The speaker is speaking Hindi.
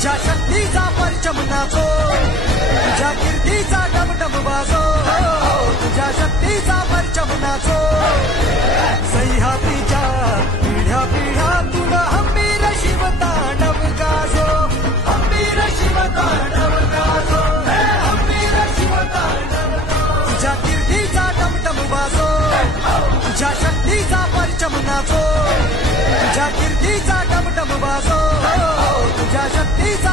तुझा शक्ति का परचम नाचो. तुझा तुझ्या कीर्तीचा डमडम तुझा शक्ति का परचम नाचो. सही हाथी जा पीढ़ा सह्याद्रीच्या पिढ्या पिढ्यातून रशिवता शिवतांडव गाजो. हंबीर शिवतांडव गाजो. हंबीर शिवतांडव तुझ्या कीर्तीचा डमडम तुझा शक्ति का परचम नाचो. शक्तीचा परचम नाचो